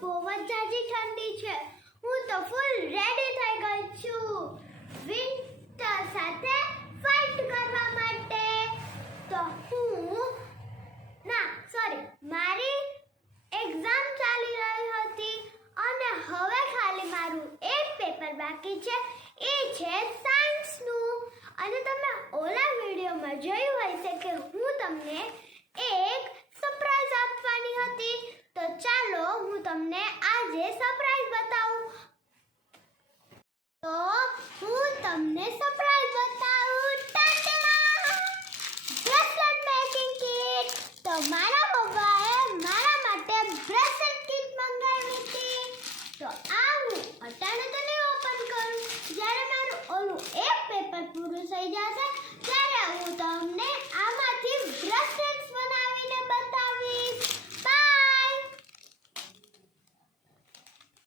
બહુ જ જાજી ઠંડી છે. હું તો ફૂલ રેડી થઈ ગઈ છું વિન્ટર સાથે ફાઇટ કરવા માટે. તો મારી એક્ઝામ ચાલી રહી હતી અને હવે ખાલી મારું એક પેપર બાકી છે, એ છે સાયન્સનું. અને તમે ઓલા વિડીયોમાં જોયું હશે કે હું તમને એક સરપ્રાઈઝ આપવાની હતી. તો ચાલો હું તમને આજે સરપ્રાઈઝ બતાવું. તો હું તમને સરપ્રાઈઝ બતાવું. ટાટા! Bracelet making kit. તો મારી